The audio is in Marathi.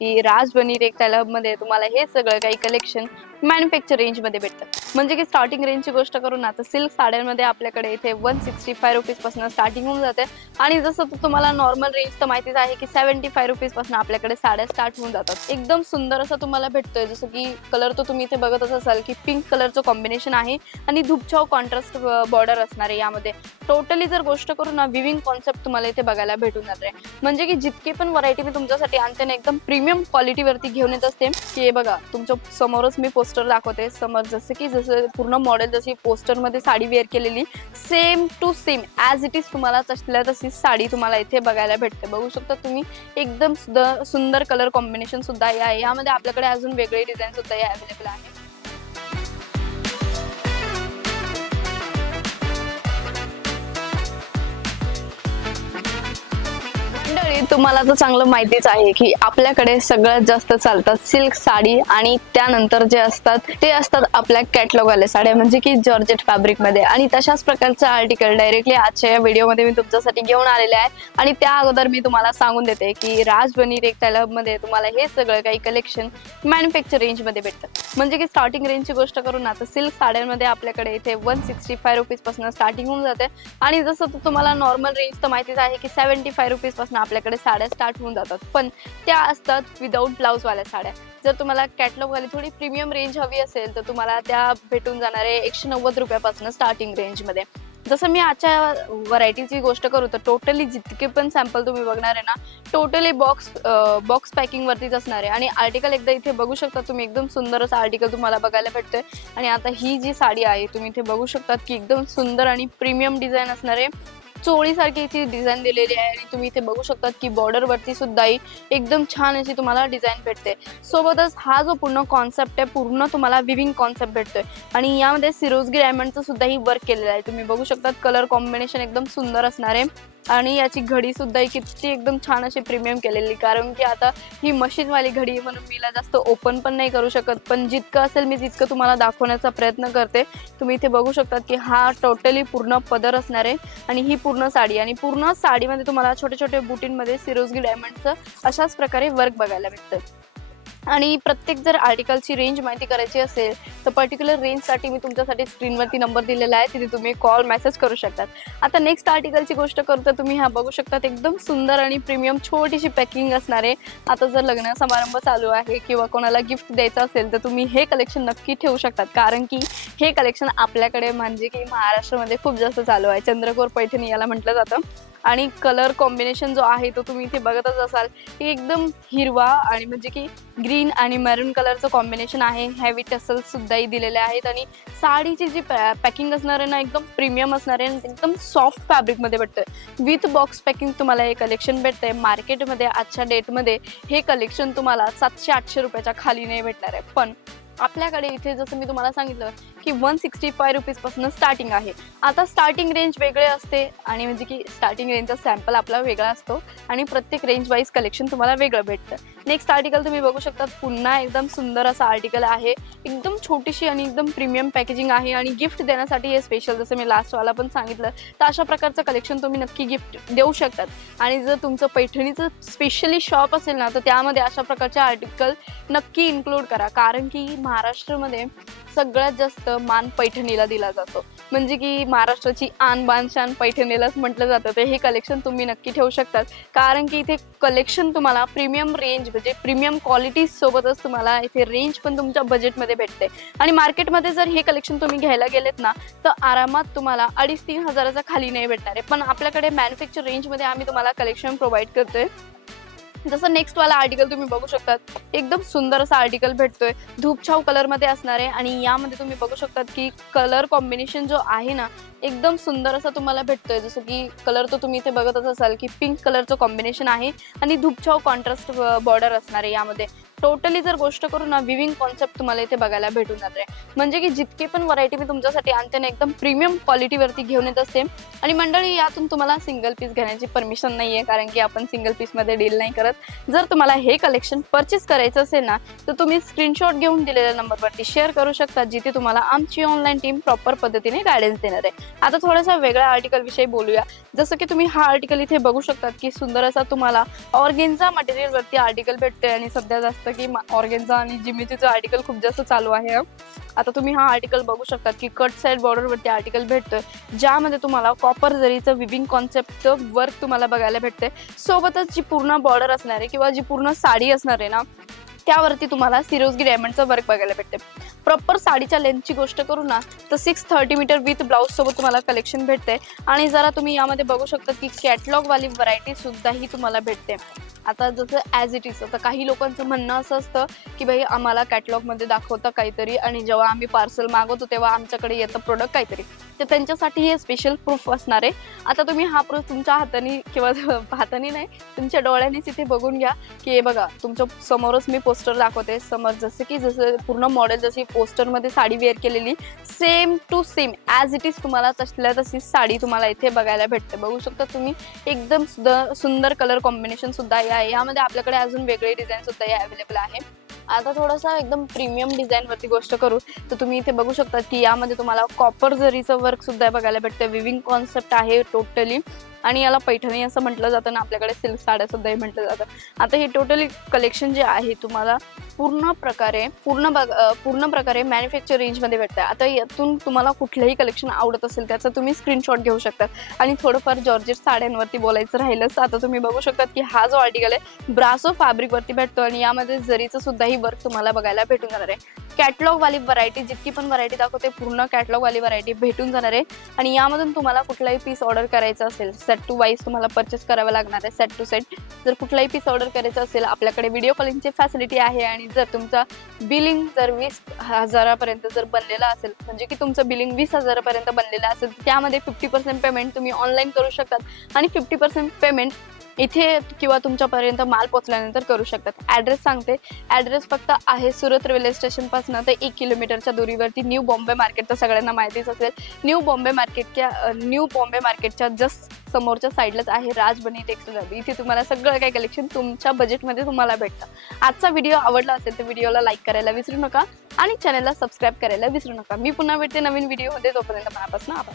की राज बनी टेक्सटाईल हब मध्ये तुम्हाला हे सगळं काही कलेक्शन मॅन्युफॅक्चर रेंज मध्ये भेटतं। म्हणजे की स्टार्टिंग रेंजची गोष्ट करू ना तर सिल्क साड्यांमध्ये आपल्याकडे इथे 165 रुपीज पासून स्टार्टिंग होऊन जाते। आणि जसं तुम्हाला नॉर्मल रेंज तर माहितीच आहे की 75 रुपीज पासून आपल्याकडे साड्या स्टार्ट होऊन जातात। एकदम सुंदर असं तुम्हाला भेटतोय, जसं की कलर तो तुम्ही इथे बघतच असाल की पिंक कलरचं कॉम्बिनेशन आहे आणि धूपछाव कॉन्ट्रास्ट बॉर्डर असणार आहे यामध्ये। टोटली जर गोष्ट करू ना विविंग कॉन्सेप्ट तुम्हाला इथे बघायला भेटून जाणार आहे। म्हणजे की जितकी पण व्हरायटी मी तुमच्यासाठी आणते ना एकदम प्रीमियम क्वालिटी वरती घेऊन येत असते। की हे बघा तुमच्या समोरच मी पोस्टर दाखवते, समोर जसं पूर्ण मॉडेल जशी पोस्टर मध्ये साडी वेअर केलेली same to same as it is तुम्हाला तसल्या तशी साडी तुम्हाला इथे बघायला भेटते। बघू शकता तुम्ही एकदम सुंदर कलर कॉम्बिनेशन सुद्धा आहे यामध्ये। आपल्याकडे अजून वेगळे डिझाइन सुद्धा अवेलेबल आहे। मंडळी तुम्हाला तर चांगलं माहितीच आहे की आपल्याकडे सगळ्यात जास्त चालतात सिल्क साडी आणि त्यानंतर जे असतात ते असतात आपल्या कॅटलॉग वाले साड्या, म्हणजे की जॉर्जेट फॅब्रिक मध्ये। आणि तशाच प्रकारचं आर्टिकल डायरेक्टली आजच्या या व्हिडिओ मध्ये मी तुमच्यासाठी घेऊन आलेले आहे। आणि त्या अगोदर मी तुम्हाला सांगून देते की राज बनी टेक्सटाईल हब मध्ये तुम्हाला हे सगळं काही कलेक्शन मॅन्युफॅक्चर रेंज मध्ये भेटतं। म्हणजे की स्टार्टिंग रेंजची गोष्ट करू ना तर सिल्क साड्यांमध्ये आपल्याकडे इथे 165 रुपीज पासून स्टार्टिंग होऊन जाते। आणि जसं तुम्हाला नॉर्मल रेंज तर माहितीच आहे की 75 रुपीज पासून आपल्याकडे साड्या स्टार्ट होऊन जातात, पण त्या असतात विदाऊट ब्लाउज वाल्या साड्या। जर तुम्हाला कॅटलॉग वाली थोडी प्रीमियम रेंज हवी असेल तर तुम्हाला त्या भेटून जाणार आहे 190 रुपयापासून स्टार्टिंग रेंज मध्ये। जसं मी आजच्या व्हरायटीची गोष्ट करू तर टोटली जितके पण सॅम्पल तुम्ही बघणार आहे ना टोटली बॉक्स पॅकिंग वरतीच असणार आहे। आणि आर्टिकल एकदा इथे बघू शकता तुम्ही, एकदम सुंदर असं आर्टिकल तुम्हाला बघायला भेटतोय। आणि आता ही जी साडी आहे तुम्ही इथे बघू शकता की एकदम सुंदर आणि प्रीमियम डिझाइन असणार आहे। चोळी सारखी इथे डिझाइन दिलेली आहे आणि तुम्ही इथे बघू शकता की बॉर्डर वरती सुद्धा एकदम छान अशी तुम्हाला डिझाइन भेटते। सोबतच हा जो पूर्ण कॉन्सेप्ट आहे पूर्ण तुम्हाला विविंग कॉन्सेप्ट भेटतोय। आणि यामध्ये सिरोजगी डायमंडचं सुद्धा ही वर्क केलेलं आहे। तुम्ही बघू शकता कलर कॉम्बिनेशन एकदम सुंदर असणार आहे। आणि याची घडी सुद्धा किती एकदम छान अशी प्रीमियम केलेली, कारण की आता ही मशीन वाली घडी आहे म्हणून मी जास्त ओपन पण नाही करू शकत, पण जितकं असेल मी तितकं तुम्हाला दाखवण्याचा प्रयत्न करते। तुम्ही इथे बघू शकता की हा टोटली पूर्ण पदर असणार आहे आणि ही पूर्ण साडी, आणि पूर्ण साडीमध्ये तुम्हाला छोटे छोटे बुटींमध्ये सिरोजगी डायमंडचं अशाच प्रकारे वर्क बघायला भेटतं। आणि प्रत्येक जर आर्टिकलची रेंज माहिती करायची असेल तर पर्टिक्युलर रेंजसाठी मी तुमच्यासाठी स्क्रीनवरती नंबर दिलेला आहे, तिथे तुम्ही कॉल मेसेज करू शकतात। आता नेक्स्ट आर्टिकलची गोष्ट करू तर तुम्ही हा बघू शकता एकदम सुंदर आणि प्रीमियम छोटीशी पॅकिंग असणार आहे। आता जर लग्न समारंभ चालू आहे किंवा कोणाला गिफ्ट द्यायचं असेल तर तुम्ही हे कलेक्शन नक्की ठेवू शकतात, कारण की हे कलेक्शन आपल्याकडे म्हणजे की महाराष्ट्रामध्ये खूप जास्त चालू आहे। चंद्रकोर पैठणी याला म्हटलं जातं। आणि कलर कॉम्बिनेशन जो आहे तो तुम्ही इथे बघतच असाल की एकदम हिरवा आणि म्हणजे की ग्रीन आणि मरून कलरचं कॉम्बिनेशन आहे। हेवी टसल्स सुद्धाही दिलेले आहेत आणि साडीची जी पॅकिंग असणार आहे ना एकदम प्रीमियम असणार आहे आणि एकदम सॉफ्ट फॅब्रिक मध्ये भेटतंय। विथ बॉक्स पॅकिंग तुम्हाला हे कलेक्शन भेटतंय। मार्केटमध्ये आजच्या डेटमध्ये हे कलेक्शन तुम्हाला 700-800 रुपयाच्या खाली नाही भेटणार आहे, पण आपल्याकडे इथे जसं मी तुम्हाला सांगितलं की 165 रुपीज पासून स्टार्टिंग आहे। आता स्टार्टिंग रेंज वेगळे असते आणि म्हणजे की स्टार्टिंग रेंजचा सॅम्पल आपला वेगळा असतो आणि प्रत्येक रेंज वाईज कलेक्शन तुम्हाला वेगळं भेटतं। नेक्स्ट आर्टिकल तुम्ही बघू शकता, पुन्हा एकदम सुंदर असं आर्टिकल आहे। एकदम छोटीशी आणि एकदम प्रीमियम पॅकेजिंग आहे आणि गिफ्ट देण्यासाठी हे स्पेशल, जसं मी लास्ट वाला पण सांगितलं तर अशा प्रकारचं कलेक्शन तुम्ही नक्की गिफ्ट देऊ शकतात। आणि जर तुमचं पैठणीचं स्पेशली शॉप असेल ना तर त्यामध्ये अशा प्रकारचे आर्टिकल नक्की इन्क्लूड करा, कारण की महाराष्ट्रामध्ये सगळ्यात जास्त मान पैठणीला दिला जातो। म्हणजे की महाराष्ट्राची आन बान शान पैठणीलाच म्हटलं जातं। तर हे कलेक्शन तुम्ही नक्की ठेवू शकतात, कारण की इथे कलेक्शन तुम्हाला प्रीमियम रेंज म्हणजे प्रीमियम क्वालिटी सोबतच तुम्हाला इथे रेंज पण तुमच्या बजेटमध्ये भेटते। आणि मार्केटमध्ये जर हे कलेक्शन तुम्ही घ्यायला गेलेत ना तर आरामात तुम्हाला 2,500-3 हजाराच्या खाली नाही भेटणार आहे, पण आपल्याकडे मॅन्युफॅक्चर रेंजमध्ये आम्ही तुम्हाला कलेक्शन प्रोव्हाइड करतोय। जसं नेक्स्ट वाला आर्टिकल तुम्ही बघू शकतात, एकदम सुंदर असा आर्टिकल भेटतोय, धूपछाव कलर मध्ये असणार आहे। आणि यामध्ये तुम्ही बघू शकतात की कलर कॉम्बिनेशन जो आहे ना एकदम सुंदर असा तुम्हाला भेटतोय। जसं की कलर तो तुम्ही इथे बघतच असाल की पिंक कलरचं कॉम्बिनेशन आहे आणि धूपछाव कॉन्ट्रास्ट बॉर्डर असणार आहे यामध्ये। टोटली जर गोष्ट करू ना, विविंग कॉन्सेप्ट तुम्हाला इथे बघायला भेटून जाते. म्हणजे की जितकी पण व्हरायटी मी तुमच्यासाठी आणते ना, एकदम प्रीमियम क्वालिटीवरती घेऊन येत असते. आणि मंडळी, यातून तुम्हाला सिंगल पीस घेण्याची परमिशन नाहीये, कारण की आपण सिंगल पीस मध्ये डील नाही करत. जर तुम्हाला हे कलेक्शन परचेस करायचं असेल ना, तर तुम्ही स्क्रीनशॉट घेऊन दिलेल्या नंबरवरती शेअर करू शकता, जिथे तुम्हाला आमची ऑनलाईन टीम प्रॉपर पद्धतीने गायडन्स देणार आहे. आता थोडासा वेगळ्या आर्टिकल विषयी बोलूया. जसं की तुम्ही हा आर्टिकल इथे बघू शकतात की सुंदर असा तुम्हाला ऑर्गेन्झा मटेरियल वरती आर्टिकल भेटते. आणि सध्या जास्त की ऑर्गेन्झा आणि जिमिचूचं आर्टिकल खूप जास्त चालू आहे. आता तुम्ही हा आर्टिकल बघू शकता की कट साइड बॉर्डर वरती आर्टिकल भेटतोय, ज्यामध्ये तुम्हाला कॉपर जरीचं विविंग कॉन्सेप्टचं वर्क तुम्हाला बघायला भेटते. सोबतच जी पूर्ण बॉर्डर असणार आहे किंवा जी पूर्ण साडी असणार आहे ना, त्यावरती तुम्हाला सिरोस्की डायमंडचं वर्क बघायला भेटते. प्रॉपर साडीच्या लेंथची गोष्ट करू ना, तर 630 मीटर विथ ब्लाउज सोबत तुम्हाला कलेक्शन भेटते. आणि जरा तुम्ही यामध्ये बघू शकता की कॅटलॉग वाली व्हरायटी सुद्धा ही तुम्हाला भेटते. आता जसं ॲज इट इज, आता काही लोकांचं म्हणणं असं असतं की भाई आम्हाला कॅटलॉगमध्ये दाखवतं काहीतरी आणि जेव्हा आम्ही पार्सल मागवतो तेव्हा आमच्याकडे येतं प्रोडक्ट काहीतरी. तर त्यांच्यासाठी हे स्पेशल प्रूफ असणार आहे. आता तुम्ही हा प्रूफ तुमच्या हाताने किंवा हाताने नाही, तुमच्या डोळ्यांनीच इथे बघून घ्या की हे बघा, तुमच्या समोरच मी पोस्टर दाखवते. समोर जसं पूर्ण मॉडेल जशी पोस्टरमध्ये साडी वेअर केलेली same to same as it is तुम्हाला तशी साडी तुम्हाला इथे बघायला भेटते. बघू शकता तुम्ही, एकदम सुंदर कलर कॉम्बिनेशन सुद्धा आहे. यामध्ये आपल्याकडे अजून वेगळे डिझाईन सुद्धा अवेलेबल आहे. आता थोडासा एकदम प्रीमियम डिझाईन वरती गोष्ट करू, तर तुम्ही इथे बघू शकता की यामध्ये तुम्हाला कॉपर जरीचं वर्क सुद्धा बघायला भेटतं. विविंग कॉन्सेप्ट आहे टोटली. आणि याला पैठणी असं म्हटलं जातं ना, आपल्याकडे सिल्क साड्या सुद्धा म्हटलं जातं. आता हे टोटली कलेक्शन जे आहे तुम्हाला पूर्ण प्रकारे मॅन्युफॅक्चर रेंजमध्ये भेटतं. आता यातून तुम्हाला कुठलंही कलेक्शन आवडत असेल त्याचा तुम्ही स्क्रीनशॉट घेऊ शकता. आणि थोडंफार जॉर्जेट साड्यांवरती बोलायचं राहिलंच, आता तुम्ही बघू शकता की हा जो आर्टिकल आहे ब्रासो फॅब्रिकवरती भेटतो. आणि यामध्ये जरीचं सुद्धाही वर्क तुम्हाला बघायला भेटून जाणार आहे. कॅटलॉग वाली व्हरायटी, जितकी पण व्हरायटी दाखवते पूर्ण कॅटलॉग वाली व्हरायटी भेटून जाणार आहे. आणि यामधून तुम्हाला कुठलाही पीस ऑर्डर करायचा असेल, सेट टू वाईज तुम्हाला परचेस करावं लागणार आहे. सेट टू सेट जर कुठलाही पीस ऑर्डर करायचं असेल, आपल्याकडे व्हिडिओ कॉलिंगची फॅसिलिटी आहे. आणि जर तुमचा बिलिंग जर 20,000पर्यंत जर बनलेला असेल, म्हणजे की तुमचं बिलिंग 20,000पर्यंत बनलेलं असेल, त्यामध्ये 50% पेमेंट तुम्ही ऑनलाईन करू शकतात आणि 50% पेमेंट इथे किंवा तुमच्यापर्यंत माल पोचल्यानंतर करू शकतात. ॲड्रेस सांगते, ॲड्रेस फक्त आहे सुरत रेल्वे स्टेशनपासून ते 1 किलोमीटरच्या दूरीवरती न्यू बॉम्बे मार्केट. तर सगळ्यांना माहितीच असेल, न्यू बॉम्बे मार्केटच्या जस्ट समोरच्या साईडलाच आहे राजबनी टेक्सटाईल. इथे तुम्हाला सगळं काही कलेक्शन तुमच्या बजेटमध्ये तुम्हाला भेटतं. आजचा व्हिडिओ आवडला असेल तर व्हिडिओला लाईक करायला विसरू नका आणि चॅनलला सबस्क्राईब करायला विसरू नका. मी पुन्हा भेटते नवीन व्हिडिओमध्ये. तोपर्यंत मनापासून आभार.